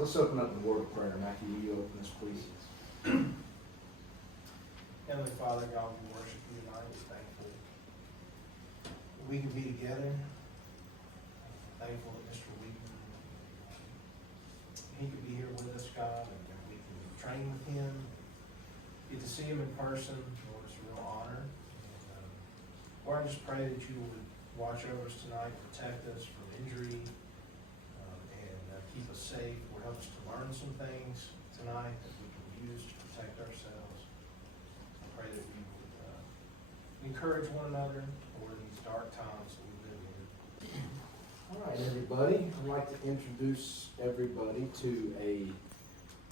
let's open up the word of prayer. Matthew, will you open this, please? Heavenly Father, God, we worship you tonight. We're thankful we can be together. Thankful that Mr. Wheaton, he could be here with us, God, and we can train with him. Get to see him in person. Lord, it's a real honor. And, Lord, I just pray that you would watch over us tonight, protect us from injury, and keep us safe. Lord, help us to learn some things tonight that we can use to protect ourselves. I pray that we would encourage one another over these dark times that we live in. All right, everybody. I'd like to introduce everybody to a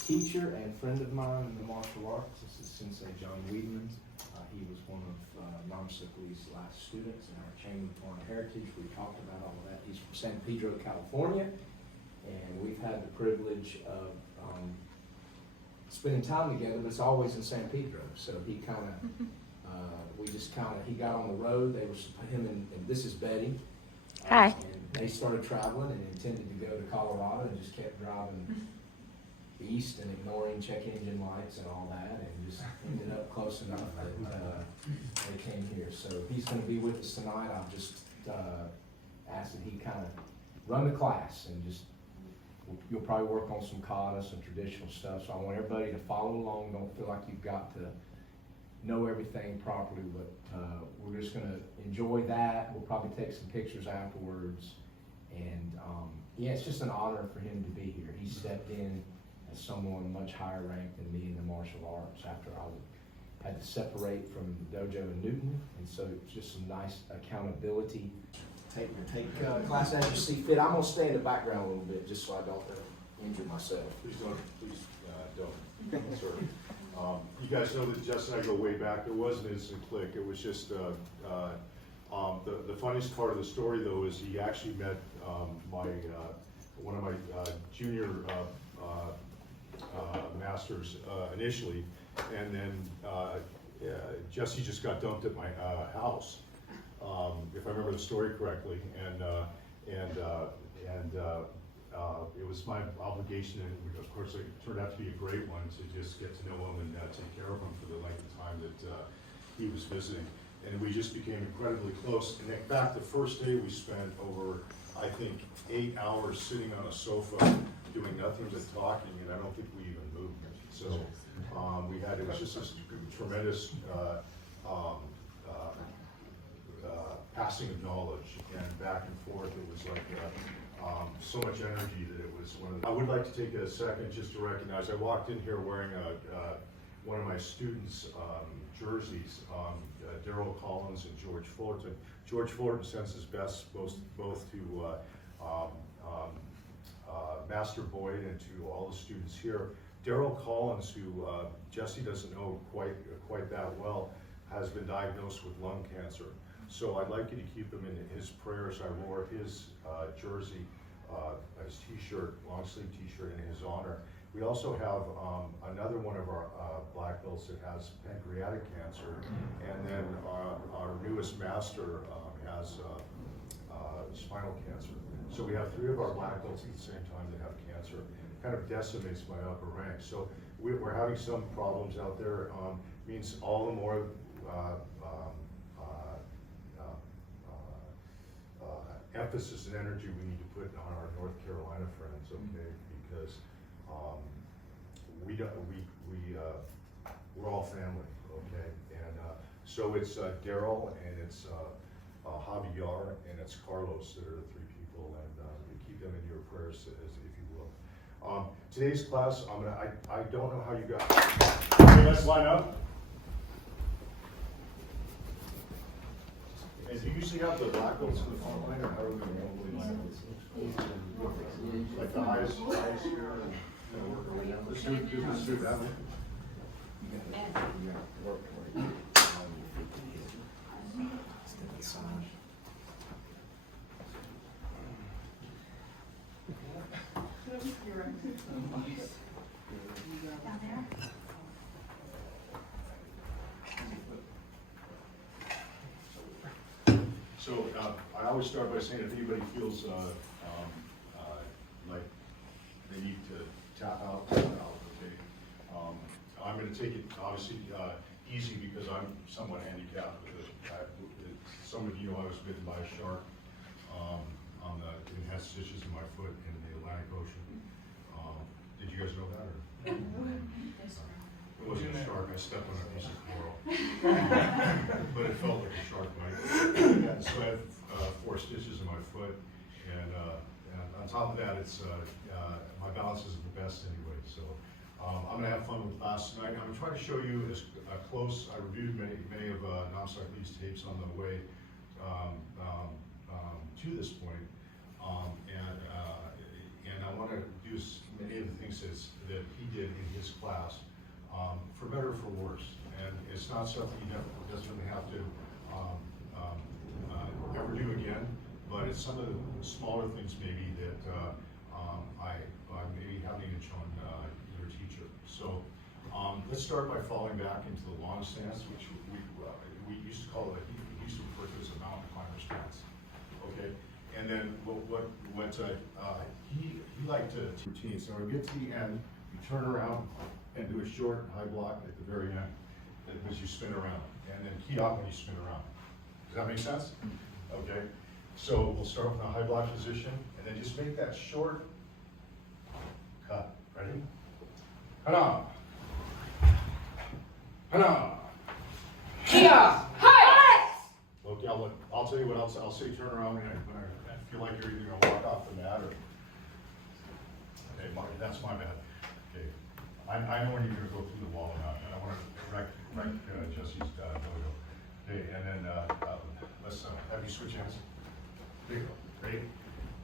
teacher and friend of mine in the martial arts. This is Sensei John Wiedemann. He was one of Nam Sukli's last students in our Chamber of Foreign Heritage. We talked about all of that. He's from San Pedro, California, and we've had the privilege of spending time together, but it's always in San Pedro. So he kind of, he got on the road. They were him and this is Betty. Hi. And they started traveling and intended to go to Colorado and just kept driving east and ignoring check engine lights and all that, and just ended up close enough that they came here. So he's going to be with us tonight. I've just asked that he kind of run the class and just, you'll probably work on some kata, some traditional stuff. So I want everybody to follow along. Don't feel like you've got to know everything properly, but we're just going to enjoy that. We'll probably take some pictures afterwards. And yeah, it's just an honor for him to be here. He stepped in as someone much higher ranked than me in the martial arts after I had to separate from the dojo in Newton, and so it's just some nice accountability. Take class as you see fit. I'm gonna stay in the background a little bit just so I don't injure myself. Please don't, sir. You guys know that Jess and I go way back. It wasn't an instant click. It was just the funniest part of the story, though, is he actually met one of my junior masters initially, and then Jesse just got dumped at my house, if I remember the story correctly, and it was my obligation, and of course it turned out to be a great one, to just get to know him and take care of him for the length of time that he was visiting, and we just became incredibly close. And in fact, the first day we spent over, I think, 8 hours sitting on a sofa doing nothing but talking, and I don't think we even moved. So it was just this tremendous passing of knowledge and back and forth. It was like so much energy that it was one of the, I would like to take a second just to recognize, I walked in here wearing one of my students' jerseys, Daryl Collins and George Fullerton. George Fullerton sends his best both to Master Boyd and to all the students here. Daryl Collins, who Jesse doesn't know quite that well, has been diagnosed with lung cancer. So I'd like you to keep him in his prayers. I wore his jersey, his t-shirt, long sleeve t-shirt in his honor. We also have another one of our black belts that has pancreatic cancer, and then our newest master has spinal cancer. So we have 3 of our black belts at the same time that have cancer. Kind of decimates my upper rank. So we're having some problems out there. Means all the more emphasis and energy we need to put on our North Carolina friends, okay? Because we're all family, okay? And so it's Daryl, and it's Javier, and it's Carlos that are the 3 people, and keep them in your prayers, if you will. Today's class, I don't know how you got. Okay, let's line up. And do you usually have the black belts in the front line, or how do we normally line up? Like the highest here, and kind of work our way down. Let's do that one. So I always start by saying if anybody feels like they need to gonna take it obviously, easy because I'm somewhat handicapped with it. Some of you know I was bitten by a shark, it had stitches in my foot in the Atlantic Ocean. Did you guys know that, or? It wasn't a shark, I stepped on a piece of coral. But it felt like a shark bite. And so I had 4 stitches in my foot, and on top of that, it's my balance isn't the best anyway, so I'm gonna have fun with class tonight. I'm gonna try to show you as close. I reviewed many of Namsak Lee's tapes on the way to this point, and I want to do many of the things that he did in his class, for better or for worse. And it's not something he doesn't have to ever do again, but it's some of the smaller things maybe that I maybe haven't even shown your teacher. So let's start by falling back into the long stance, which we used to call it, we used to refer to as a mountain climber stance. Okay, and then what he liked to routine. So we get to the end, you turn around and do a short high block at the very end, as you spin around, and then key up when you spin around. Does that make sense? Okay, so we'll start with a high block position, and then just make that short cut. Ready? Hana. Hana. Kia. Look, I'll tell you what I'll say. Turn around when I feel like you're either gonna walk off the mat or. Okay, that's my bad. Okay, I know when you're gonna go through the wall or not, and I want to wreck Jesse's dojo. Okay, and then let's have you switch hands. There you go. Ready?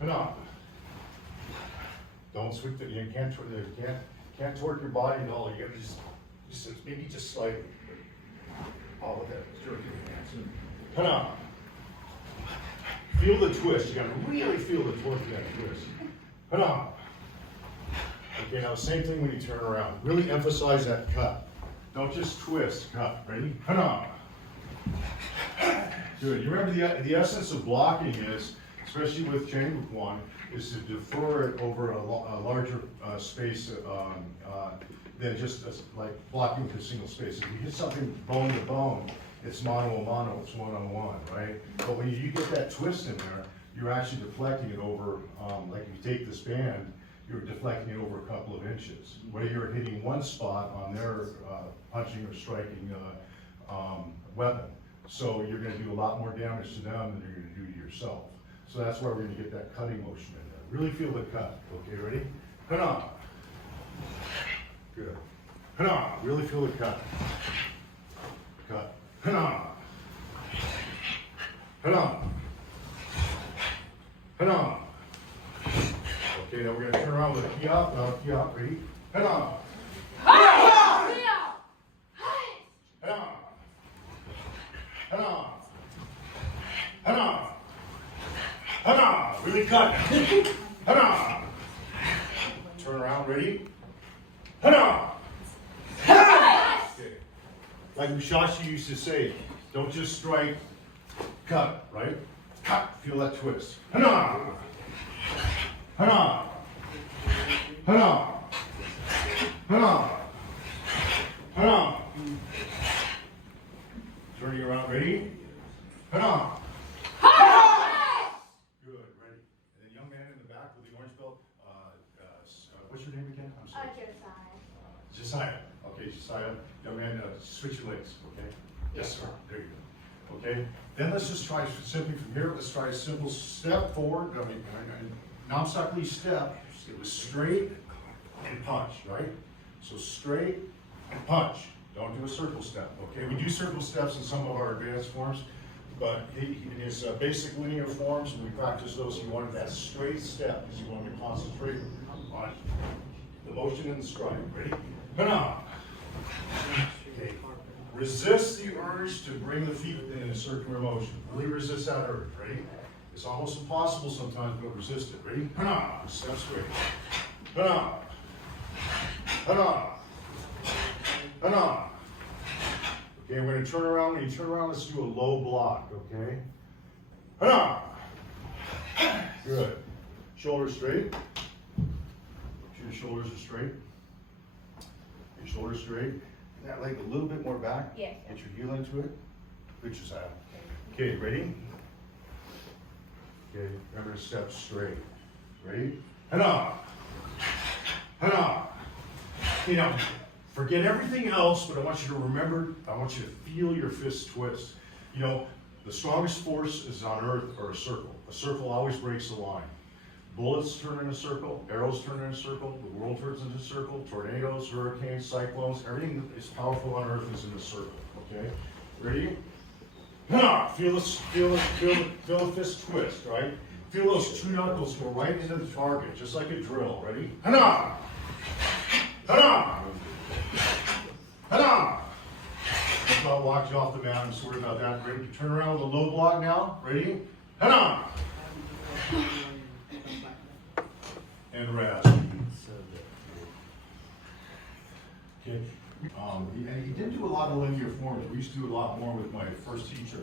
Hana. Don't switch. You can't torque your body at all. You gotta just maybe just slightly. All of that. Jerk your hands. Hana. Feel the twist. You gotta really feel the torque of that twist. Hana. Okay, now the same thing when you turn around. Really emphasize that cut. Don't just twist. Cut. Ready? Hana. Good. You remember the essence of blocking is, especially with Chain Kwan, is to defer it over a larger space than just like blocking to single space. If you hit something bone to bone, it's mano a mano, it's one-on-one, right? But when you get that twist in there, you're actually deflecting it over, like if you take this band, you're deflecting it over a couple of inches. Where you're hitting one spot on their punching or striking weapon. So you're gonna do a lot more damage to them than you're gonna do to yourself. So that's why we're gonna get that cutting motion in there. Really feel the cut. Okay, ready? Hana. Good. Hana. Really feel the cut. Cut. Hana. Hana. Hana. Okay, now we're gonna turn around with a key up. Now key up. Ready? Hana. Hana. Hana. Hana. Hana. Really cut. Hana. Turn around. Ready? Hana. Okay. Like Musashi used to say, don't just strike, cut, right? Cut. Feel that twist. Hana. Hana. Hana. Hana. Hana. Turning around. Ready? Hana. Good. Ready. And then young man in the back with the orange belt. What's your name again? I'm sorry. Josiah. Okay, Josiah. Young man, switch your legs. Okay. Yes, sir. There you go. Okay. Then let's just try simply from here. Let's try a simple step forward. I mean, Namsak Lee step. It was straight and punch, right? So straight and punch. Don't do a circle step. Okay. We do circle steps in some of our advanced forms, but in his basic linear forms, when we practice those, he wanted that straight step because he wanted to concentrate on the motion and the strike. Ready? Hana. Okay. Resist the urge to bring the feet in a circular motion. Really resist that urge. Ready? It's almost impossible sometimes, but resist it. Ready? Hana. Step straight. Hana. Hana. Hana. Okay, we're going to turn around. When you turn around, let's do a low block. Okay? Hana. Good. Shoulders straight. Your shoulders are straight. Your shoulders straight. that leg a little bit more back. Yes. Get your heel into it. Good, Josiah. Okay, ready? Okay, remember to step straight. Ready? Hana! Hana! Okay, now, forget everything else, but I want you to remember, I want you to feel your fist twist. You know, the strongest force is on earth or a circle. A circle always breaks the line. Bullets turn in a circle, arrows turn in a circle, the world turns into a circle, tornadoes, hurricanes, cyclones, everything that is powerful on earth is in a circle, okay? Ready? Hana! Feel the fist twist, right? Feel those two knuckles go right into the target, just like a drill. Ready? Hana! Hana! Hana! Let's not walk you off the mat. I'm sorry about that. Ready? Turn around with a low block now. Ready? Hana! And rest. Okay. And he didn't do a lot of linear forms. We used to do a lot more with my first teacher.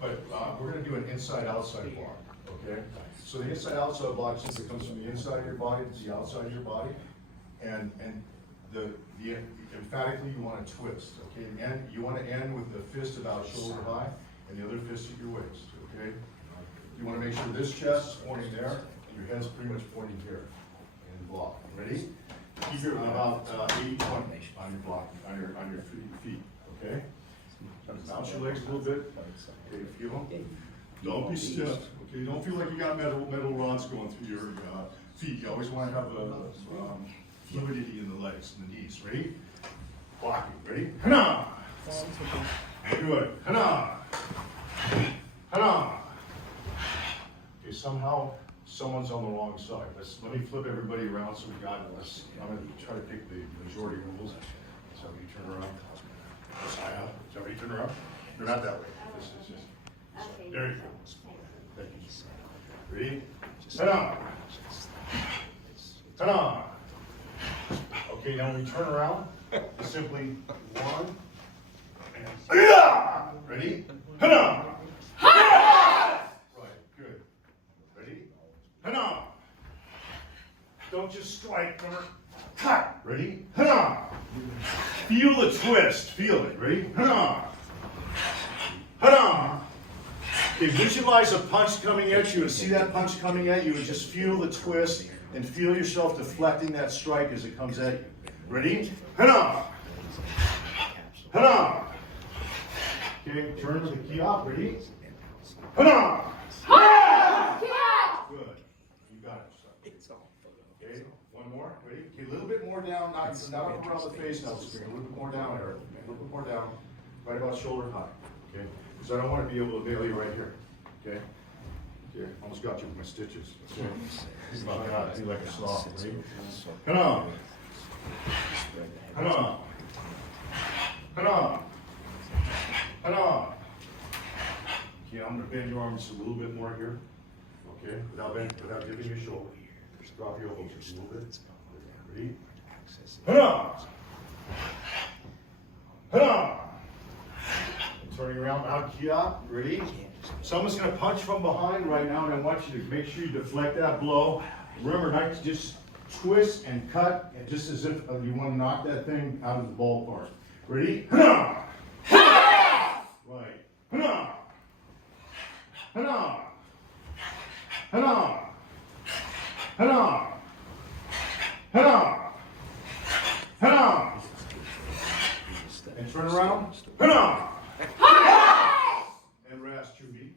But we're going to do an inside-outside block. Okay. So the inside-outside block simply comes from the inside of your body to the outside of your body, and the emphatically you want to twist. Okay. And you want to end with the fist about shoulder high, and the other fist at your waist. Okay. You want to make sure this chest is pointing there, and your head's pretty much pointing here. And block. Ready? Keep your about 80-20 on your block, on your feet. Okay. Bounce your legs a little bit. Okay. Feel them. Don't be stiff. Okay. Don't feel like you got metal rods going through your feet. You always want to have fluidity in the legs and the knees. Ready? Blocking. Ready? Hana! Good. Hana! Hana! Okay, somehow someone's on the wrong side. Let me flip everybody around so we got this. I'm going to try to pick the majority rules. So you turn around. Josiah, somebody turn around. You're not that way. This is just. Okay. There you go. Thank you. Ready? Hana! Hana! Okay, now when we turn around, it's simply one and ready? Hana! Right, good. Ready? Hana! Don't just strike, remember? Ready? Hana! Feel the twist. Feel it. Ready? Hana! Hana! Okay, visualize a punch coming at you and see that punch coming at you and just feel the twist and feel yourself deflecting that strike as it comes at you. Ready? Hana! Hana! Okay, turn to the key off. Ready? Hana! Good. You got it. Okay, one more. Ready? Okay, a little bit more down, not up around the face now, screen. A little bit more down, Eric. A little bit more down. Right about shoulder high. Okay? Because I don't want to be able to nail you right here. Okay? Okay, almost got you with my stitches. Okay? Think about that. Be like a saw. Ready? Come on. Come on. Come on. Come on. Okay, I'm going to bend your arms a little bit more here. Okay? Without dipping your shoulder. Just drop your elbows just a little bit. Ready? Come on. Come on. Turning around now, Kia, ready? Someone's going to punch from behind right now, and I want you to make sure you deflect that blow. Remember not to just twist and cut, just as if you want to knock that thing out of the ballpark. Ready? Right. Hana! Hana! Hana! Hana! Hana! Hana! And turn around. Hana! And rest your feet.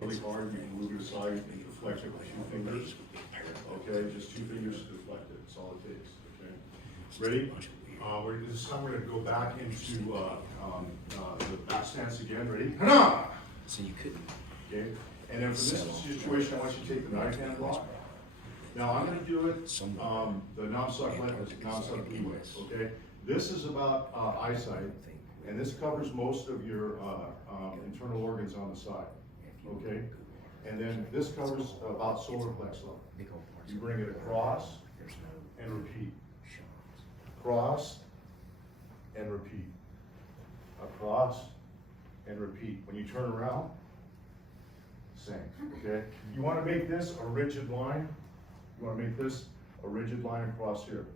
Really hard, you can move it aside, you can deflect it with 2 fingers. Okay, just 2 fingers to deflect it, that's all it takes. Okay. Ready? This time we're going to go back into the back stance again. Ready? Hana! So you couldn't. Okay. And then for this situation, I want you to take the right hand block. Now I'm going to do it the non-suck leeway. Okay. This is about eyesight, and this covers most of your internal organs on the side. Okay. And then this covers about solar plexus. You bring it across and repeat. Cross and repeat. Across and repeat. When you turn around, same. Okay? You want to make this a rigid line. You want to make this a rigid line across here.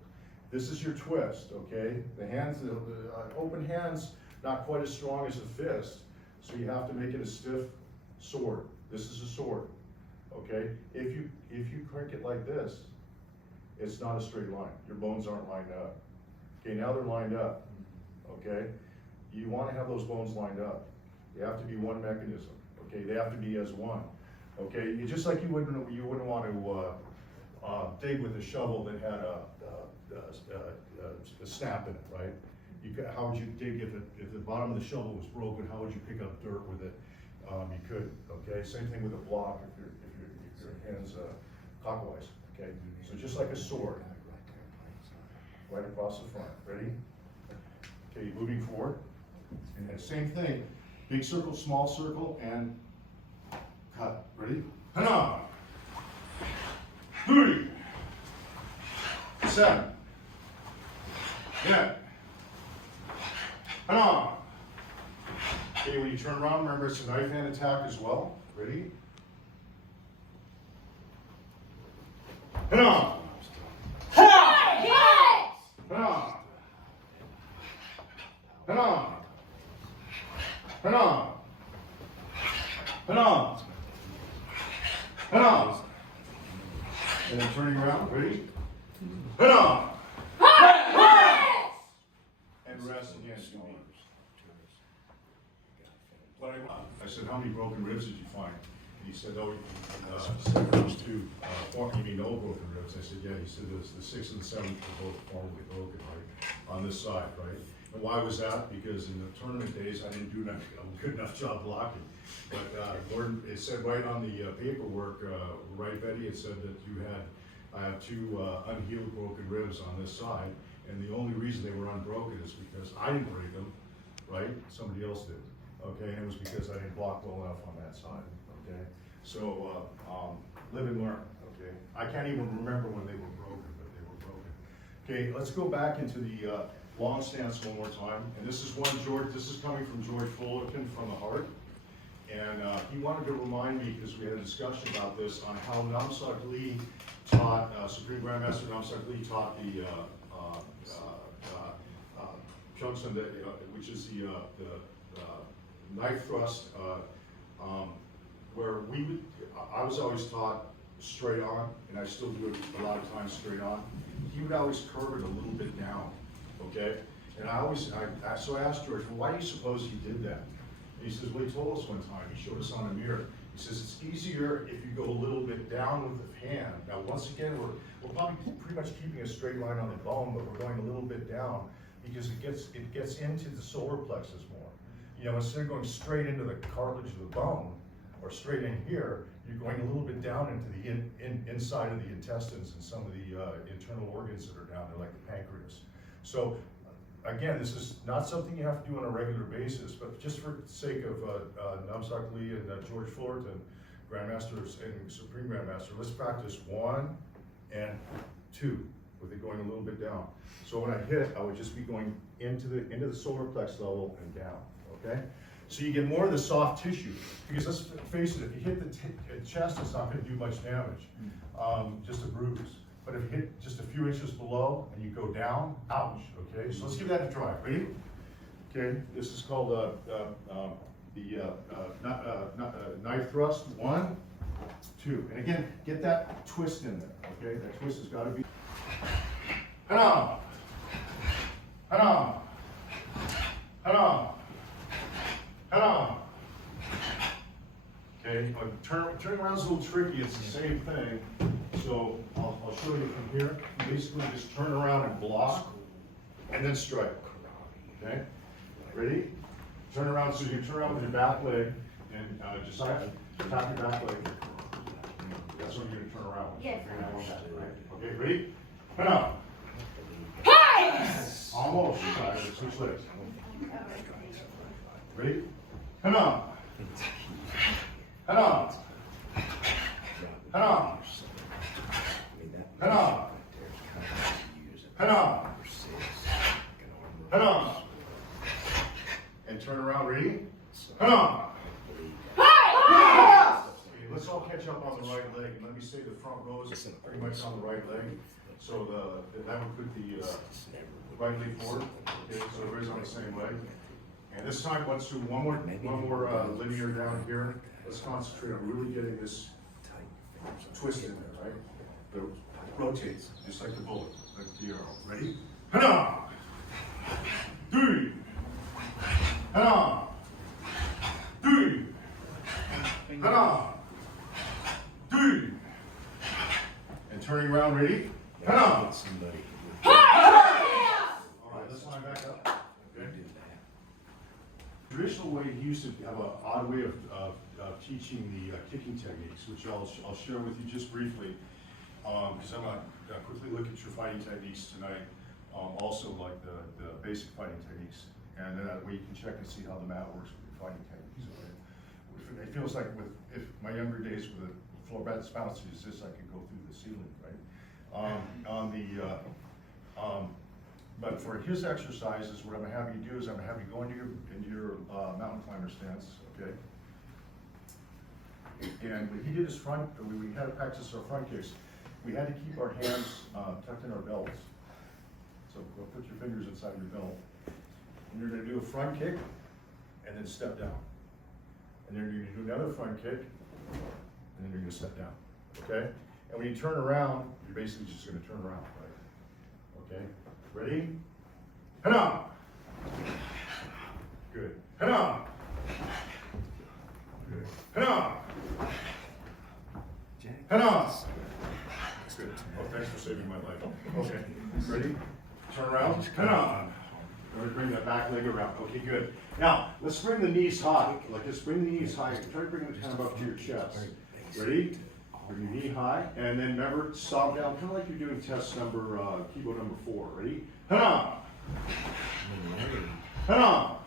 This is your twist, okay? The hands, the open hands, not quite as strong as a fist, so you have to make it a stiff sword. This is a sword, okay? If you crank it like this, it's not a straight line. Your bones aren't lined up. Okay, now they're lined up, okay? You want to have those bones lined up. They have to be one mechanism, okay? They have to be as one, okay? Just like you wouldn't want to dig with a shovel that had a snap in it, right? How would you dig if the bottom of the shovel was broken? How would you pick up dirt with it? You could, okay? Same thing with a block if your hands clockwise, okay? So just like a sword, right across the front. Ready? Okay, moving forward. And then same thing, big circle, small circle, and cut. Ready? Hana! 3, 7, yeah. Hana! Okay, when you turn around, remember it's a knife hand attack as well. Ready? Hana! Hana! Hana! Hana! Hana! Hana! And then turning around, ready? Hana! And rest again, to me. I said, how many broken ribs did you find? And he said, oh, those two, you mean no broken ribs? I said, yeah. He said, the 6th and 7th were both formally broken, right? On this side, right? And why was that? Because in the tournament days, I didn't do a good enough job blocking. But Gordon, it said right on the paperwork, right, Betty, it said that I have 2 unhealed broken ribs on this side. And the only reason they were unbroken is because I didn't break them, right? Somebody else did. Okay, and it was because I didn't block well enough on that side, okay? So, live and learn, okay? I can't even remember when they were broken, but they were broken. Okay, let's go back into the long stance one more time. And this is this is coming from George Fullerton from the Heart. And he wanted to remind me, because we had a discussion about this, on how Namsak Lee taught, Supreme Grandmaster Namsak Lee taught the Pyongsan, which is the knife thrust, where I was always taught straight on, and I still do it a lot of times straight on. He would always curve it a little bit down, okay? And so I asked George, well, why do you suppose he did that? And he says, well, he told us one time, he showed us on a mirror. He says, it's easier if you go a little bit down with the hand. Now, once again, we're probably pretty much keeping a straight line on the bone, but we're going a little bit down because it gets into the solar plexus more. You know, instead of going straight into the cartilage of the bone, or straight in here, you're going a little bit down into the inside of the intestines and some of the internal organs that are down there, like the pancreas. So, again, this is not something you have to do on a regular basis, but just for the sake of Namsak Lee and George Fullerton, Grandmasters and Supreme Grandmaster, let's practice 1 and 2, with it going a little bit down. So when I hit, I would just be going into the solar plex level and down. Okay, so you get more of the soft tissue, because let's face it, if you hit the chest, it's not going to do much damage, just a bruise. But if you hit just a few inches below and you go down, ouch. Okay, so let's give that a try. Ready? Okay, this is called knife thrust. 1, 2, and again, get that twist in there. Okay, that twist has got to be. Hana, hana, hana. Hana. Okay, turning around is a little tricky. It's the same thing. So I'll show you from here. You basically just turn around and block, and then strike. Okay, ready? Turn around. So you can turn around with your back leg and just tap your back leg. That's when you're gonna turn around. Yes. Okay, ready? Hana. Almost. Switch legs. Ready? Hana. Hana. Hana. Hana. Hana. Hana. And turn around, ready? Hana. Okay, let's all catch up on the right leg. And let me say the front row is pretty much on the right leg. So that would put the right leg forward. Okay, so everybody's on the same leg. And this time, let's do one more linear down here. Let's concentrate on really getting this twist in there, right? The rotates, just like the bullet, like the arrow. Ready? Hana! Three! Hana! Three! Hana! Three! And turning around, ready? Hana! All right, let's line back up. Okay. Traditional way, he used to have an odd way of teaching the kicking techniques, which I'll share with you just briefly, because I'm going to quickly look at your fighting techniques tonight, also like the basic fighting techniques, and then that way you can check and see how the mat works with your fighting techniques. Okay? It feels like if my younger days with a floor mat that's bouncy as this, I could go through the ceiling, right? But for his exercises, what I'm gonna have you do is I'm gonna have you go into your mountain climber stance, okay? And when he did his front, we had to practice our front kicks. We had to keep our hands tucked in our belts. So go put your fingers inside your belt. And you're gonna do a front kick and then step down. And then you're gonna do another front kick and then you're gonna step down, okay? And when you turn around, you're basically just gonna turn around, right? Okay, ready? Head on! Good. Head on! Good. Head on! Head on! Good. Oh, thanks for saving my life. Okay, ready? Turn around. Head on! We're gonna bring that back leg around. Okay, good. Now, let's bring the knees high. Like this, bring the knees high. Try to bring it kind of up to your chest. Ready? Bring your knee high, and then remember, stop down, kind of like you're doing test number, keyboard number 4. Ready? Head on! Head on!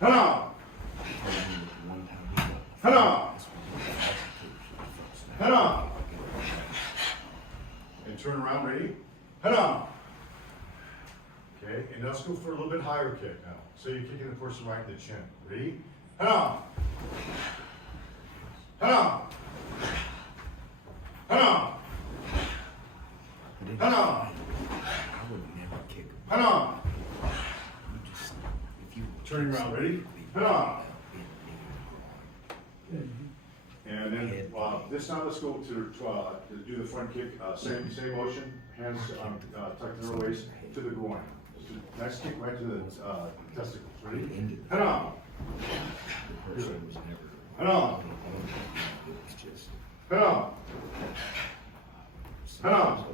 Head on! Head on! Head on! And turn around, ready? Head on! Okay, and let's go for a little bit higher kick now. So you're kicking the person right in the chin. Ready? Head on! Head on! Head on! Head on! Head on! Turning around, ready? Head on! And then this time let's go to do the front kick, same motion, hands tucked in our waist to the groin. Next kick right to the testicles. Ready? Head on! Good. Head on! Head on! Head on!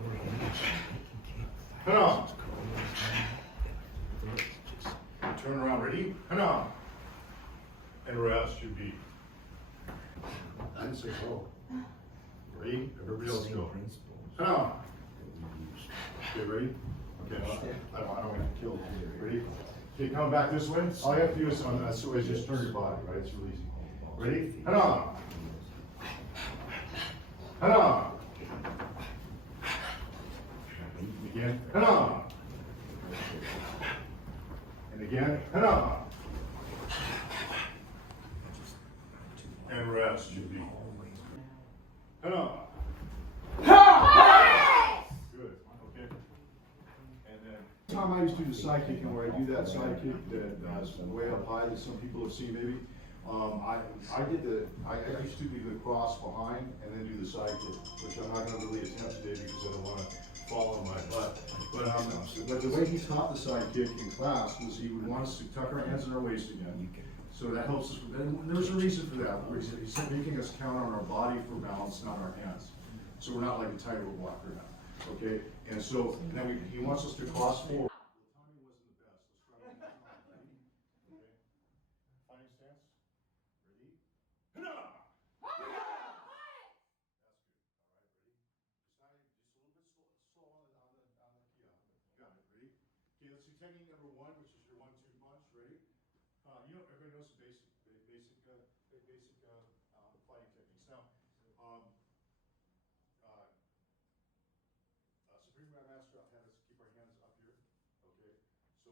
Head on! Turn around, ready? Head on! And rest your beat. I didn't say go. Ready? Everybody else go. Head on! Okay, ready? Okay, I don't want to kill you. Ready? Okay, come back this way. All you have to do is just turn your body, right? It's really easy. Ready? Head on! Head on! Again, head on! And again, head on! And rest your feet. Head on! Good, okay. And then, time I used to do the side kick, and where I do that side kick that's way up high that some people have seen maybe. I used to do the cross behind and then do the side kick, which I'm not going to really attempt today because I don't want to fall on my butt. But the way he taught the side kick in class was he would want us to tuck our hands in our waist again. So that helps us. And there's a reason for that. He's making us count on our body for balance, not our hands. So we're not like a tightrope walker now. Okay? And so then he wants us to cross forward. The timing wasn't the best. Let's try one more time. Ready? Okay. Fighting stance. Ready? Hana! That's good. All right, ready? Just a little bit slow on the key. Got it. Ready? Okay, let's do technique number 1, which is your 1-2 punch. Ready? Everybody knows the basic fighting techniques. Now, Supreme Grandmaster had us keep our hands up here. Okay, so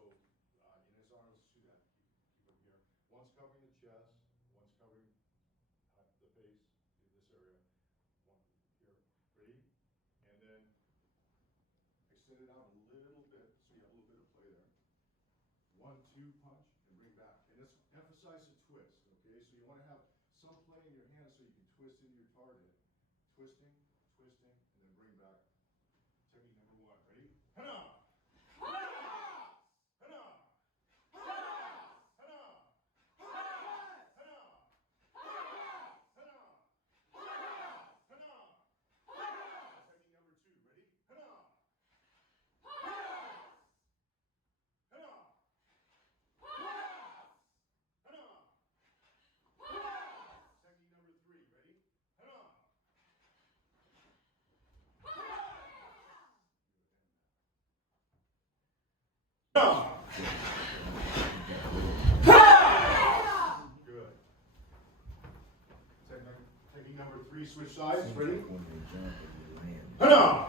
in his honor, let's do that. Keep them here. One's covering the chest. One's covering the face in this area. One here. Ready? And then 2, punch, and bring back. And let's emphasize the twist, okay? So you want to have some play in your hands so you can twist into your target. Twisting, twisting, and then bring back. Technique number 1. Ready? Hana! Hana! Hana! Technique number 2. Ready? Hana! Hana! Hana! Technique number 3. Ready? Hana! Good. Technique number 3, switch sides. Ready? Hana!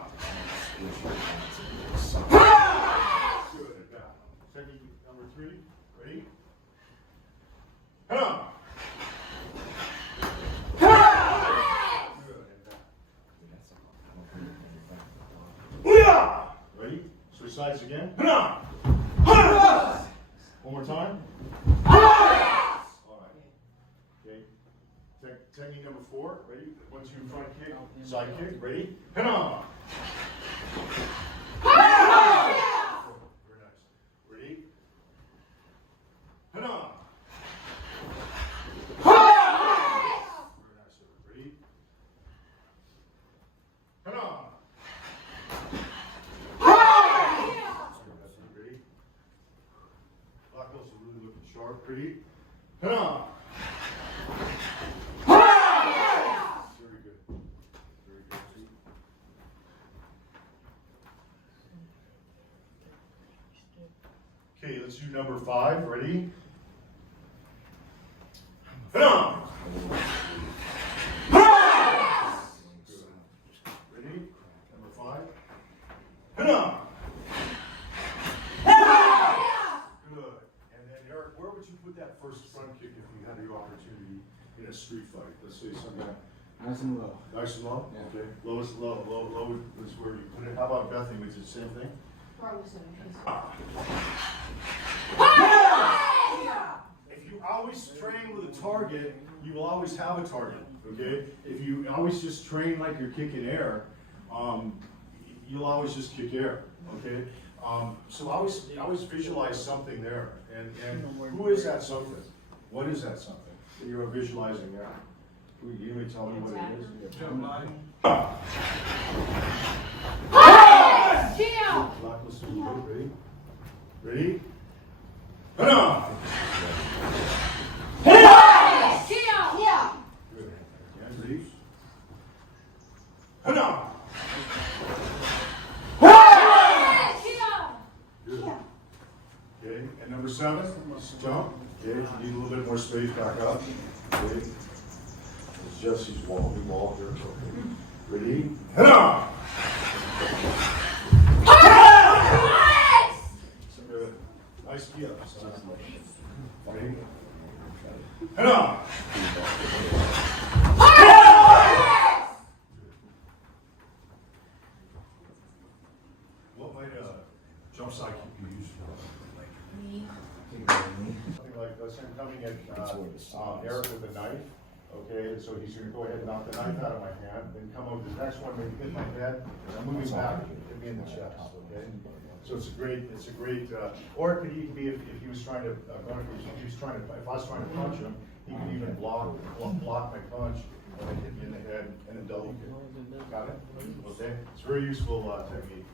Good. Now, technique number 3. Ready? Hana! Good. Ready? Switch sides again. Hana! One more time. All right. Okay. Technique number 4. Ready? 1, 2, front kick, side kick. Ready? Hana! Very nice. Ready? Hana! Very nice. Ready? Hana! Ready? Black belts are really looking sharp. Ready? Hana! Very good. Very good. Okay, let's do number 5. Ready? Hana! Good. Ready? Number 5. Hana! Good. And then Eric, where would you put that first front kick if you had the opportunity in a street fight? Let's say some guy. Nice and low. Nice and low? Yeah. Okay. Lowest low, low is where you put it. How about Bethany? Was it the same thing? If you always train with a target, you will always have a target. Okay? If you always just train like you're kicking air, you'll always just kick air. Okay? So always visualize something there. And who is that something? What is that something that you're visualizing now? You may tell me what it is. Jump body. Blacklist is good. Ready? Ready? Hana! Good. And ready? Hana! Good. Okay, and number 7, jump. Okay, you need a little bit more space back up. Okay. It's Jesse's wall, we wall here. Okay. Ready? Hana! Good. Nice key up. Ready? Hana! What might a jump side kick be used for? Something like this. I'm coming at Eric with a knife. Okay, so he's going to go ahead and knock the knife out of my hand, then come over to the next one, maybe hit my head, and I'm moving back, hit me in the chest. Okay, so it's a great, or it could even be if he was trying to, if I was trying to punch him, he could even block my punch, and then hit me in the head, and then double kick. Got it? Okay, it's a very useful technique.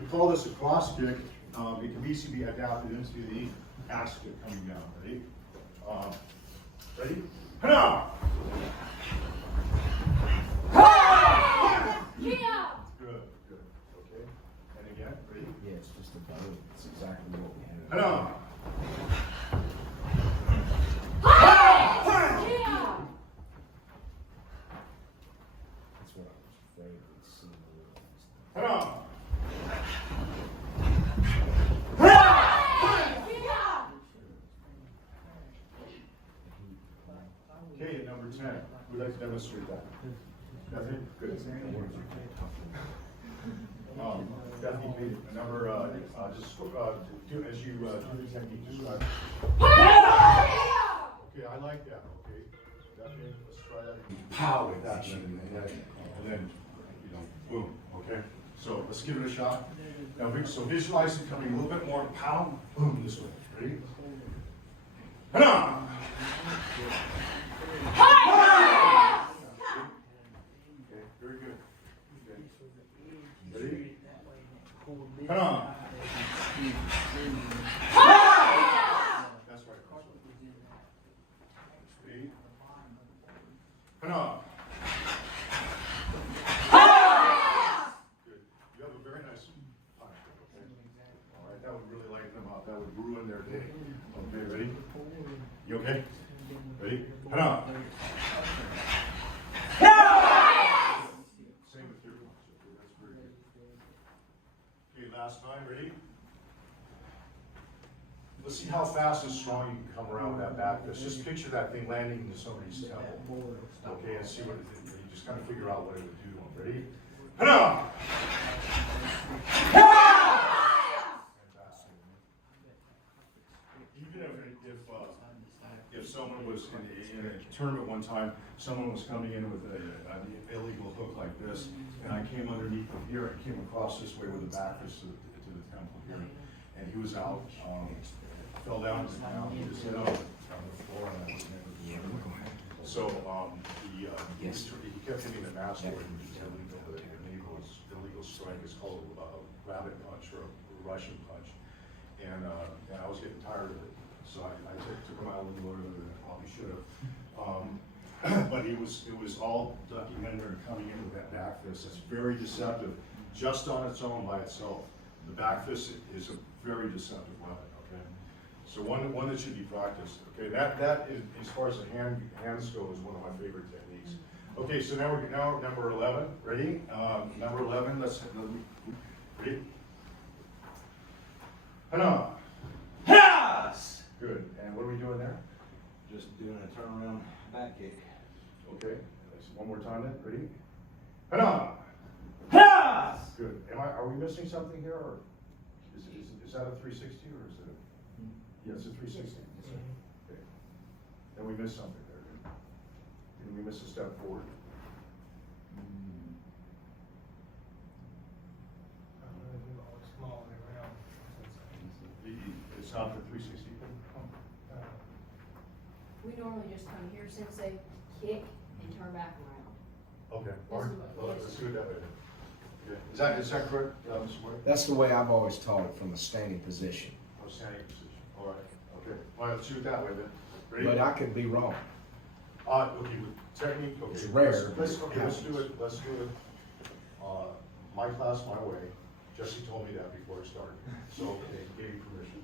We call this a cross kick. It can easily be adapted into the axe kick coming down. Ready? Ready? Hana! Good, good. Okay. And again, ready? Yeah, it's just a bow. It's exactly what we had. Hana! That's what I was afraid we'd see more of. Hana! Okay, at number 10, who'd like to demonstrate that? Nothing? Good. Stephanie, please, number, just, do, as you, do the technique, describe. Okay, I like that, okay. Stephanie, let's try that again. Pow with That, that. and then, you know, boom, okay? So let's give it a shot. Now, so visualize it coming a little bit more pow, boom, this way. Ready? Ha-na! Okay, very good. Okay. Ready? Ha-na! That's right. Ready? Ha-na! Good. You have a very nice punch, okay? All right, that would really lighten them up. That would ruin their day. Okay, ready? You okay? Ready? Ha-na! Same with your punch. Okay, that's very good. Okay, last time, ready? Let's see how fast and strong you can come around with that back fist. Just picture that thing landing into somebody's temple. Okay, and see what it is. You just kind of figure out what it would do to them. Ready? Ha-na! Fantastic. Even if someone was in a tournament one time, someone was coming in with an illegal hook like this, and I came underneath him here, I came across this way with the back fist to the temple here, and he was out, fell down to the ground, he was hit on the floor, and I was never. So, he kept hitting the master, and the illegal strike is called a rabbit punch or a Russian punch, and I was getting tired of it. So I took him out a little earlier than I probably should have. But it was all ducking under and coming in with that back fist. It's very deceptive, just on its own by itself. The back fist is a very deceptive weapon, okay? So one that should be practiced, okay? That is, as far as the hands go, is one of my favorite techniques. Okay, so now number 11, ready? Number 11, ready? Ha-na! Yes! Good, and what are we doing there? Just doing a turnaround back kick. Okay, one more time then, ready? Ha-na! Yes! Good, are we missing something here, or is that a 360, or is it yeah, it's a 360. Okay, then we missed something there, didn't we miss a step forward? It's not the 360. We normally just come here, sensei, kick, and turn back around. Okay, This all right, is what- well, yes. let's do it that way then. Okay. Is that correct, Mr. White? That's the way I've always taught it, from a standing position. Oh, standing position, all right, okay, all right, let's do it that way then. Ready? But I could be wrong. Okay, with technique, okay. It's rare, Let's but it do it, happens. let's do it, my class, my way. Jesse told me that before it started, so, okay, gave me permission.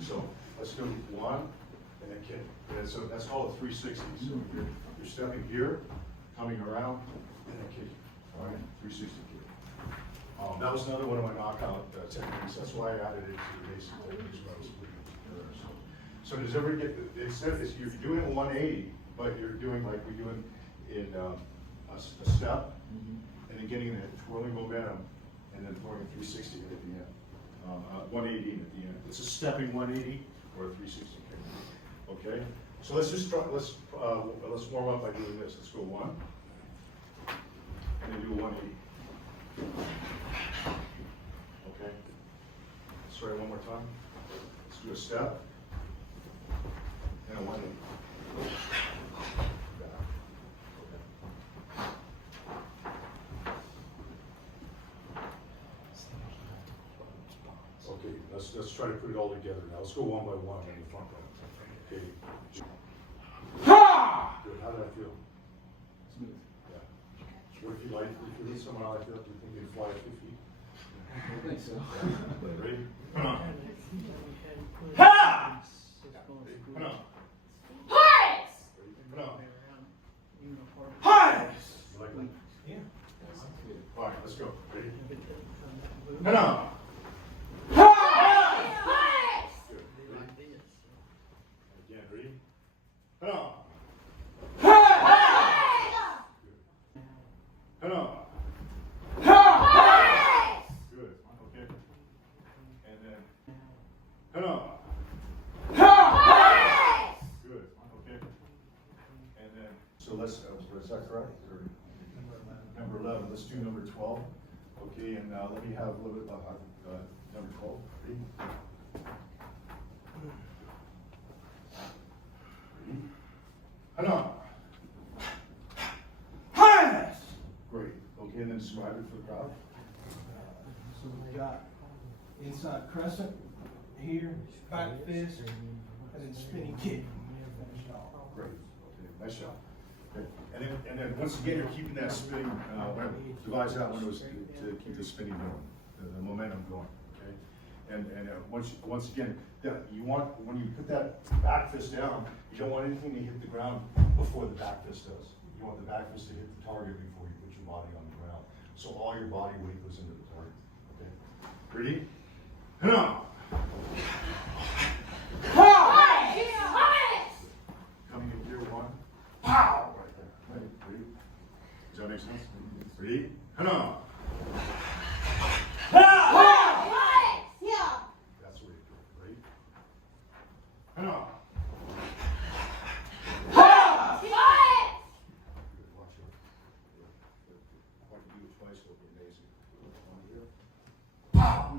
So, let's do one, and then kick. And so that's called a 360. So you're stepping here, coming around, and then kicking, all right, 360 kick. That was another one of my knockout techniques, that's why I added it to the basic techniques when I was putting it together. So does everybody get, instead of, you're doing a 180, but you're doing like we do in a step, and then getting that twirling momentum, and then throwing a 360 at the end. 180 at the end. It's a stepping 180 or a 360 kick. Okay? So let's just try, let's warm up by doing this. Let's go 1, and then do a 180. Okay? Let's try it one more time. Let's do a step, and a 180. Okay, let's try to put it all together now. Let's go one by one in the front row. Okay. Ha! Good. How did I feel? Smooth. Yeah. What if you hit someone like that? Do you think they'd fly at 2 feet? I think so. Yeah. Ready? Come on. Ha! Come on. Horace! Come on. Horace! You like that? Yeah. All right, let's go. Ready? Come on. Horace! Good. Ready? Again, ready? Come on. Good. Come on. Horace! Good. Okay. Okay, and let me have a little bit of number 12. Ready? Ready? Hana. Harness. Great. Okay, and then describe it for the crowd. So we got inside crescent here, back fist, and then spinning kick. Finish it off. Great. Okay, nice job. Okay. And then once again, you're keeping that spinning, devise out windows to keep the spinning going, the momentum going. Okay. And once again, you want, when you put that back fist down, you don't want anything to hit the ground before the back fist does. You want the back fist to hit the target before you put your body on the ground. So all your body weight goes into the target. Okay. Ready? Hana. Coming in here, one. Pow! Right there. Right? Ready? Does that make sense? Ready? Hana. That's where you go. Ready? Hana. Good. Watch it. If I can do it twice, it'll be amazing. One here. Pow!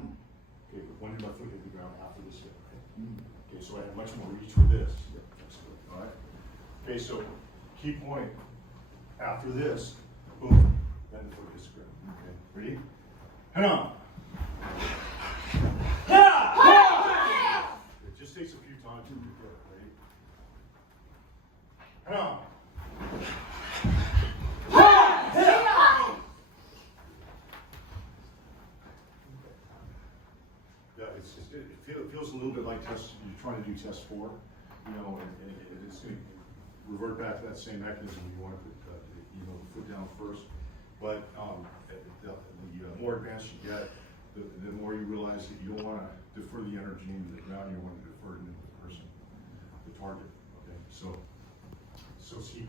Okay, when did my foot hit the ground after this hit? Okay, so I have much more reach with this. All right. Okay, so key point. After this, boom, then the foot hits the ground. Okay, ready? Hang on. It just takes a few times to get there. Ready? Hang on. Yeah, it feels a little bit like you're trying to do test 4, you know, and it's going to revert back to that same mechanism. You want to put the foot down first, but the more advanced you get, the more you realize that you don't want to defer the energy into the ground. You want to defer it into the person, the target. Okay, so see,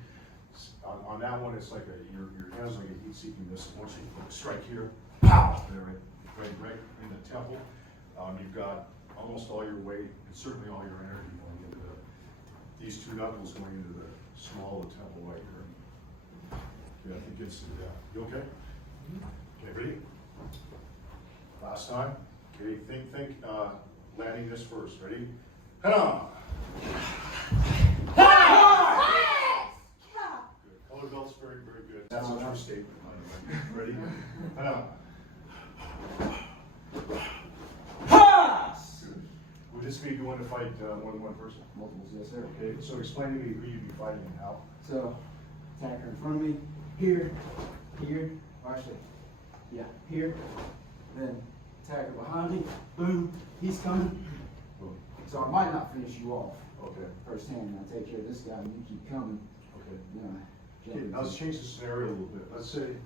on that one, it's like your hands like a heat-seeking missile. Once you strike here, pow, there, right in the temple. You've got almost all your weight, and certainly all your energy going into these two knuckles going into the small of the temple right here. Okay, I think it's you okay? Okay, ready? Last time. Okay, think landing this first. Ready? Head on. Good. Color belt's very, very good. That's a true statement. Ready? Head on. Would this be going to fight more than one person? Multiples, yes, sir. Okay, so explain to me who you'd be fighting and how. So, attacker in front of me, here, or actually, yeah, here, then attacker behind me, boom, he's coming. Boom. So I might not finish you off Okay. firsthand, and I take care of this guy, and you keep coming, Okay. you know. Okay, now let's change the scenario a little bit. Let's say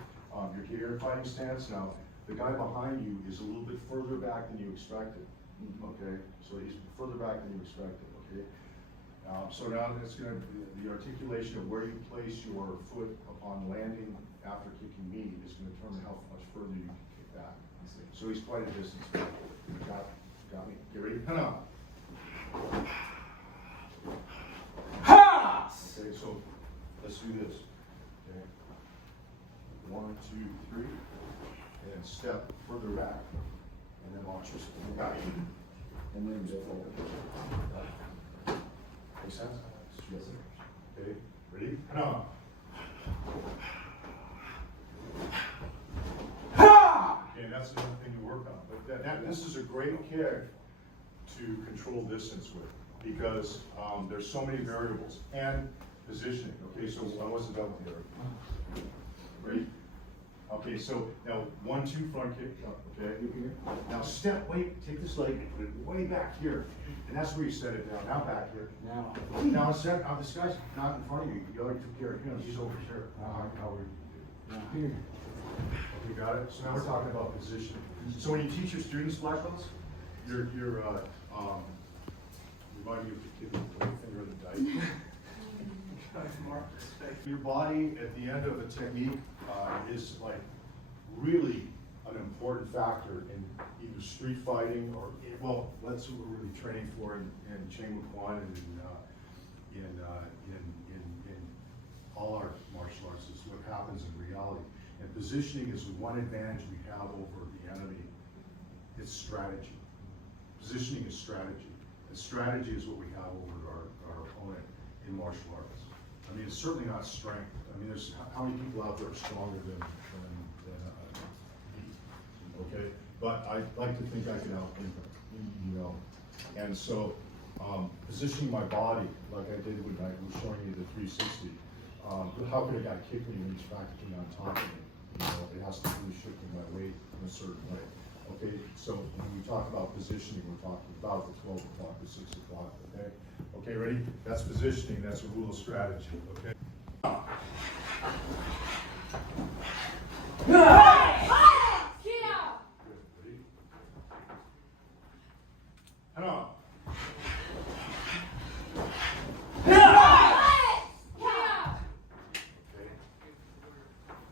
you're in fighting stance now. The guy behind you is a little bit further back than you expected. Okay, so he's further back than you expected. Okay, so now it's going to be the articulation of where you place your foot upon landing after kicking me is going to determine how much further you can kick back. So he's quite a distance back. Got me. Get ready. Hang on. Okay, so let's do this. Okay, 1, 2, 3, and then step further back, and then launch yourself back. And then go forward. Make sense? Yes, sir. Okay, ready? Hang on. Okay, that's another thing to work on. But this is a great kick to control distance with, because there's so many variables and positioning. Okay, so I wasn't done with the other. Ready? Okay, so now 1, 2 front kick. Okay, now step. Wait, take this leg and put it way back here, and that's where you set it down. Now back here. Now set. This guy's not in front of you. You already took care of him. He's over here. Here. Okay, got it. So now we're talking about positioning. So when you teach your students black belts, you're reminding you of the kid with the finger in the dike. Your body at the end of a technique is like really an important factor in either street fighting or, well, that's what we're really training for in Chain Kwan and in all our martial arts is what happens in reality. And positioning is the one advantage we have over the enemy. It's strategy. Positioning is strategy. And strategy is what we have over our opponent in martial arts. I mean, it's certainly not strength. I mean, there's how many people out there are stronger than me, okay? But I like to think I can outthink them, you know? And so, positioning my body, like I did when I was showing you the 360, how could a guy kick me when he's practically on top of me? You know, it has to do with shifting my weight in a certain way. Okay, so when we talk about positioning, we're talking about the 12 o'clock, the 6 o'clock, okay? Okay, ready? That's positioning, that's a rule of strategy, okay? Good, ready? Head on.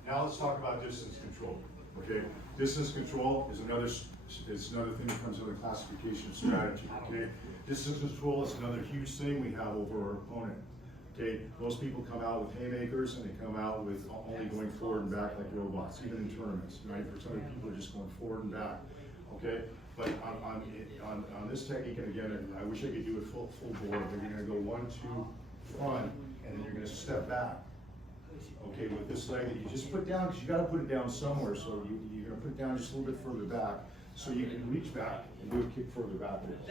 Now let's talk about distance control, okay? Distance control is another thing that comes under classification of strategy, okay? Distance control is another huge thing we have over our opponent, okay? Most people come out with haymakers and they come out with only going forward and back like robots, even in tournaments, 90% of people are just going forward and back, okay? But on this technique, and again, I wish I could do it full board, but you're gonna go 1, 2, front, and then you're gonna step back. Okay, with this leg that you just put down, because you got to put it down somewhere, so you're going to put it down just a little bit further back, so you can reach back and do a kick further backwards.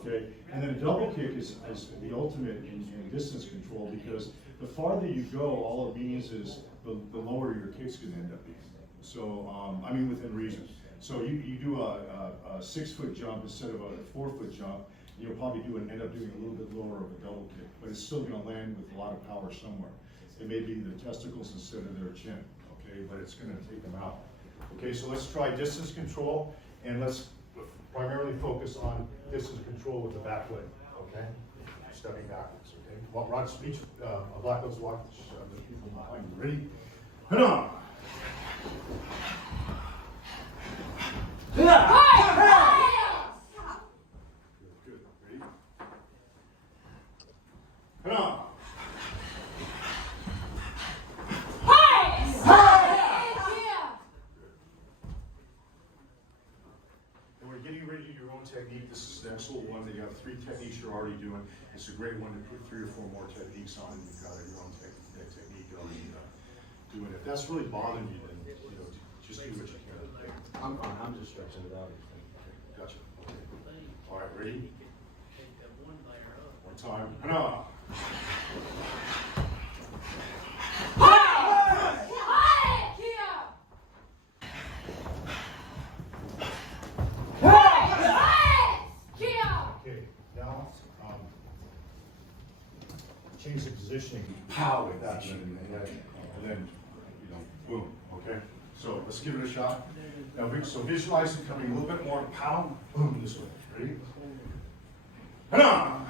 Okay, and then a double kick is the ultimate in distance control, because the farther you go, all it means is the lower your kicks can end up being. So, I mean within reason. So you do a 6-foot jump instead of a 4-foot jump, you'll probably end up doing a little bit lower of a double kick, but it's still going to land with a lot of power somewhere. It may be the testicles instead of their chin, okay, but it's going to take them out. Okay, so let's try distance control, and let's primarily focus on distance control with the back leg, okay? Stepping backwards, okay? Watch speech, black belts watch the people behind you. Ready? Head on! Good, good. Ready? Head on! Technique. This is an excellent one. You have 3 techniques you're already doing. It's a great one to put 3 or 4 more techniques on, and you've got your own technique already doing it. If that's really bothering you, then just do what you can. I'm fine. I'm just stretching it out. Gotcha. Okay. All right, ready? One time. No. Change the positioning, pow with that, and then, boom, okay? So let's give it a shot. Now, so visualize it coming a little bit more, pow, boom, this way. Ready? Ha-da!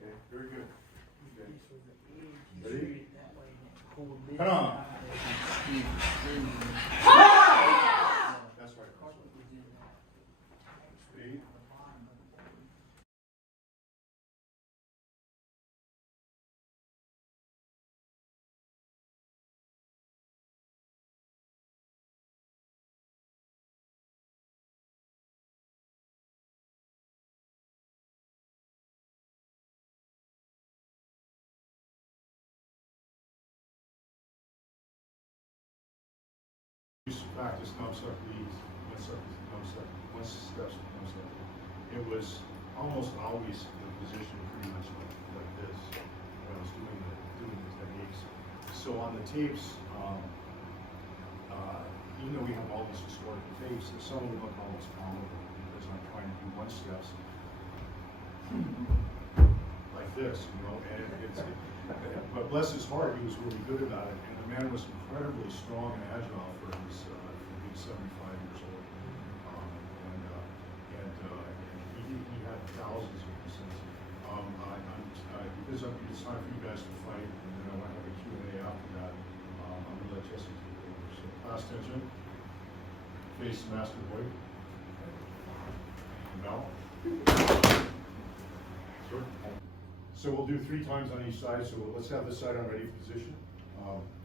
Okay, very good. Okay. Ready? Ha-da! That's right. Speed. Practice no suck knees, one steps, no suck. It was almost always in a position pretty much like this when I was doing the techniques. So on the tapes, even though we have all these historical tapes, some of them look almost comical because I'm trying to do 1 steps like this, and but bless his heart, he was really good about it, and the man was incredibly strong and agile for his being 75 years old, and he had thousands of percent. Because it's time for you guys to fight, and then I want to have a Q&A after that. I'm going to let Jesse take over. So class tension, face master boy, Mel. Sure. So we'll do 3 times on each side, so let's have this side on ready position.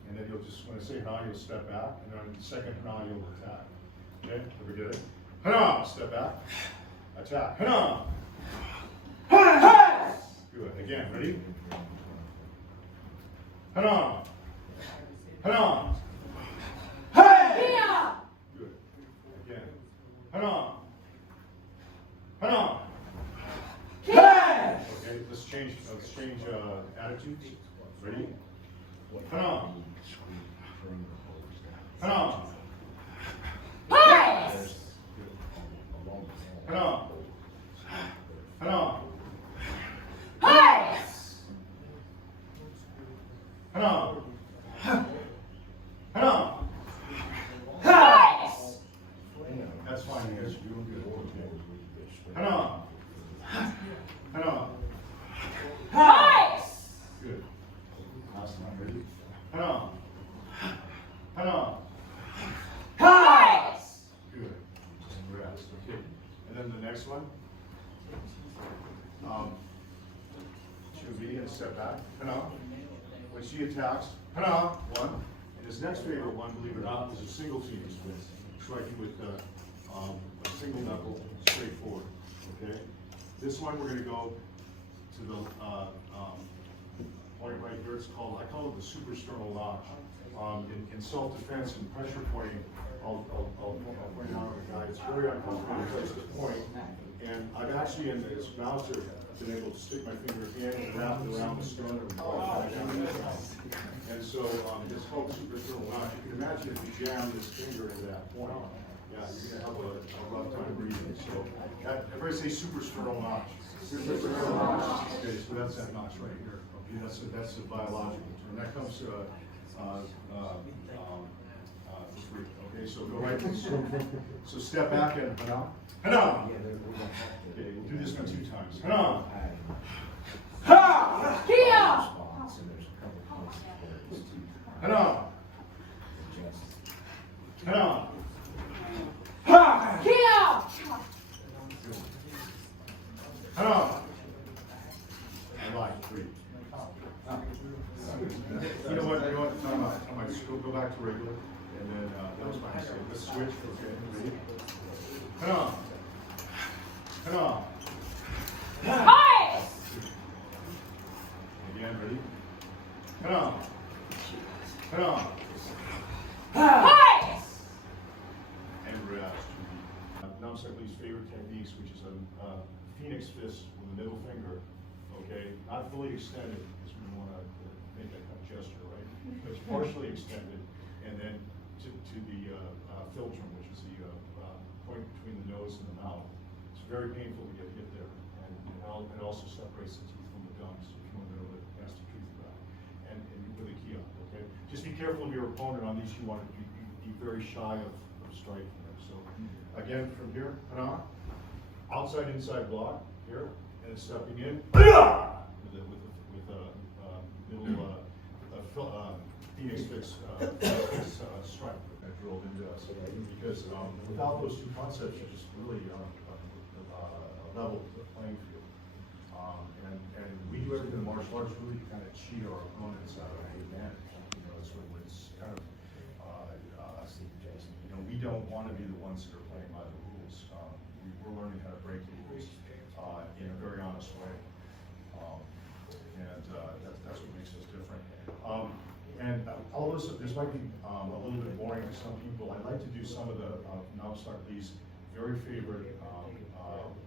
And then you'll just, when I say hana, you'll step back, and then on the second hana, you'll attack. Okay, ever get it? Hana, step back, attack, hana. Good, again, ready? Hana, hana. Good, again, hana, hana. Okay, let's change attitudes. Ready? Hana. Hana. Hana. Hana. Hana. Hana. That's fine, you guys are doing good. Hana. Hana. Good. Last one, ready? Hana. Hana. Good. And rest, okay. And then the next one. She'll be and step back. Hana. When she attacks, Hana. 1. And his next favorite one, believe it or not, is a single team split. Striking with a single knuckle straight forward. Okay. This one we're going to go to the point right here. It's called, I call it the suprasternal notch. In self-defense and pressure pointing, I'll point out to the guy. It's very uncomfortable place to point. And I've actually, in this mouse, been able to stick my finger in and wrap it around the sternum and pull it down the ground. And so it's called suprasternal notch. You can imagine if you jam this finger into that point, yeah, you're gonna have a rough time breathing. So everybody say suprasternal notch. Suprasternal notch. Okay, so that's that notch right here. Okay, that's a biological term. That comes for free. Okay, so go right. So step back and hana. Hana. Okay, we'll do this one 2 times. Hana. Ha! Hana. Hana. Hana. I lied. 3. You know what? I might just go back to regular, and then that was my mistake. Let's switch. Okay, ready? Hana. Hana. Again, ready? Hana. Hana. And rest. Namsakli's favorite techniques, which is a phoenix fist with a middle finger. Okay, not fully extended because we want to make that kind of gesture, right? But it's partially extended, and then to the philtrum, which is the point between the nose and the mouth. It's very painful to get hit there, and it also separates the teeth from the gums. If you want to know the nasty truth about it, and with a key on, okay. Just be careful of your opponent on these. You want to be very shy of striking there. So again, from here, hana, outside inside block here. And stepping in with a middle phoenix fix strike that drilled into us. Because without those 2 concepts, you just really level the playing field. And we do everything in martial arts really to kind of cheat our opponents out of the advantage. You know, it's kind of we don't want to be the ones that are playing by the rules. We're learning how to break the rules. In a very honest way, and that's what makes us different. And all this might be a little bit boring to some people. I'd like to do some of the Namsakli's very favorite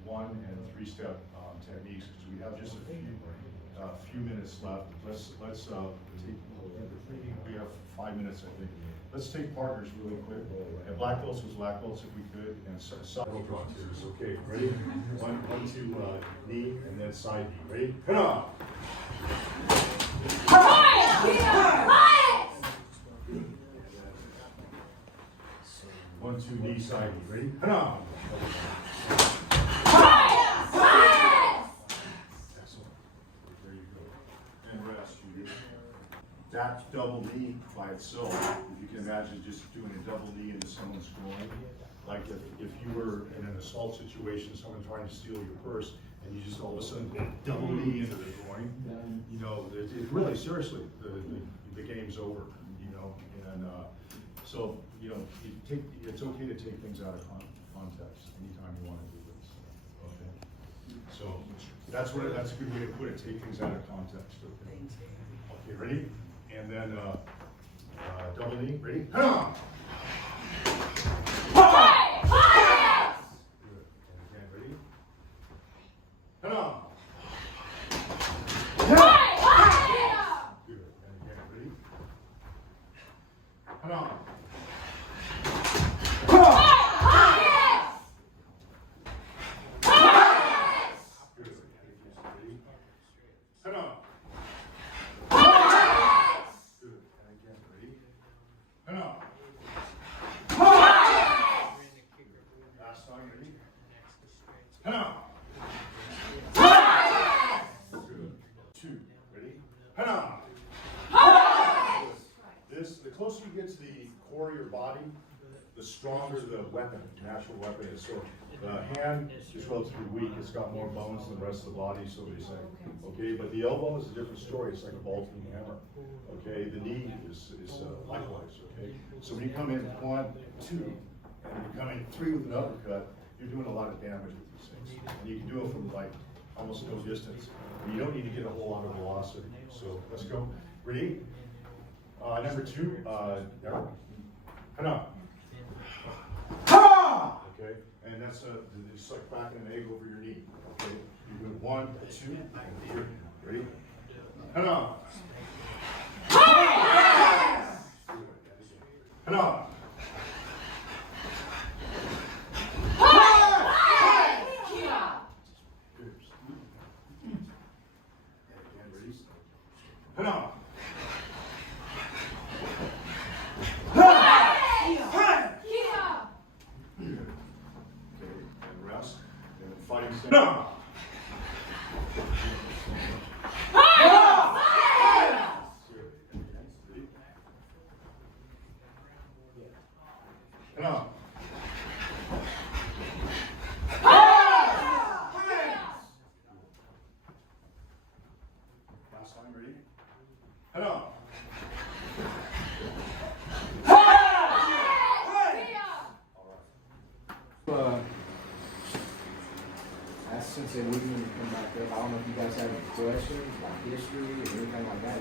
1 and 3-step techniques because we have just a few minutes left. Let's take. We have 5 minutes, I think. Let's take partners really quick. And black belts was black belts if we could, and side draw twos. Okay, ready? 1, 2, knee, and then side knee. Ready? Come on. 1, 2, knee, side knee. Ready? Come on. Excellent. There you go. And rest. That double knee by itself, if you can imagine just doing a double knee into someone's groin, like if you were in an assault situation, someone trying to steal your purse, and you just all of a sudden double knee into the groin, you know, it really, seriously, the game's over, you know, and, so, you know, it's okay to take things out of context anytime you wanna do this, okay? So, that's a good way to put it, take things out of context, okay? Okay, ready? And then, double knee, ready? Ha! Good, and again, ready? Ha! Good, and again, ready? Ha! Good, ready? Ha! Good, and again, ready? Ha! Last time, ready? Ha! Good. 2, ready? Ha! The closer you get to the core of your body, the stronger the weapon, natural weapon is. So the hand is relatively weak, it's got more bones than the rest of the body, so they say. Okay, but the elbow is a different story, it's like a vaulting hammer. Okay, the knee is likewise, okay? So when you come in 1, 2, and you come in 3 with an uppercut, you're doing a lot of damage with these things. And you can do it from like almost no distance. And you don't need to get a whole lot of velocity. So let's go. Ready? Number 2, Eric. Hana. Okay, and that's just like cracking an egg over your knee. Okay, you do 1, 2, and here. Ready? Hana. Hana. Hana. Fighting stance. No. No. Last time, ready? No. Since they leave them to come back up, I don't know if you guys have any questions about history or anything like that.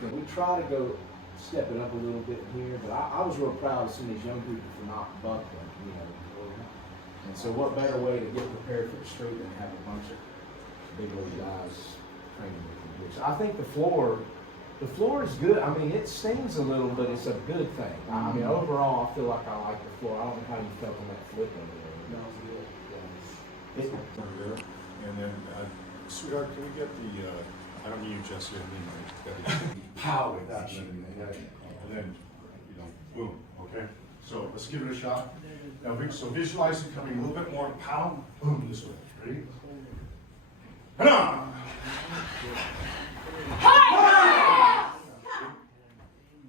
We try to go step it up a little bit here, but I was real proud of some of these young people for not buckling, you know. And so what better way to get prepared for the street than have a bunch of big old guys training with you. So I think the floor is good. I mean, it stings a little, but it's a good thing. I mean, overall, I feel like I like the floor. I don't know how you felt on that flip over there. No, it's good. And then, sweetheart, can we get the, I don't mean you, Jesse, I mean my Power with that. And then, you know, boom, okay? So let's give it a shot. Now, so visualize it coming a little bit more, pow, boom, this way. Ready? Ha!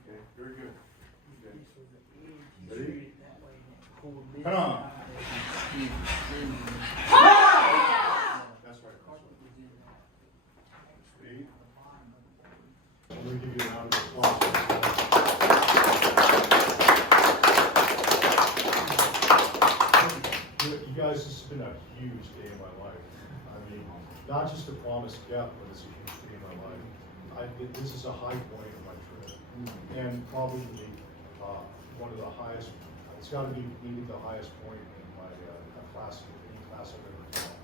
Okay, very good. Okay. Ready? Ha! That's right. Ready? I'm going to give you a round of applause. You guys, this has been a huge day in my life. I mean, not just a promised gift, but it's a huge day in my life. This is a high point of my trip, and probably one of the highest. It's got to be maybe the highest point in my class, any class I've ever taught.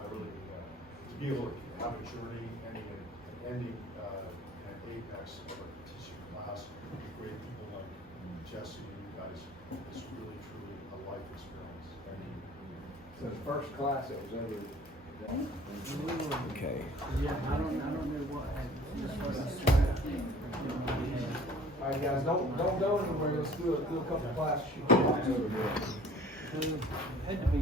I really to be able to have a journey ending an apex of a teaching class with great people like Jesse and you guys is really truly a life experience. Thank you. So the first class that was ever. Okay. Yeah, I don't know what happened. All right, guys, don't go anywhere. Let's do a couple classes. Had to be.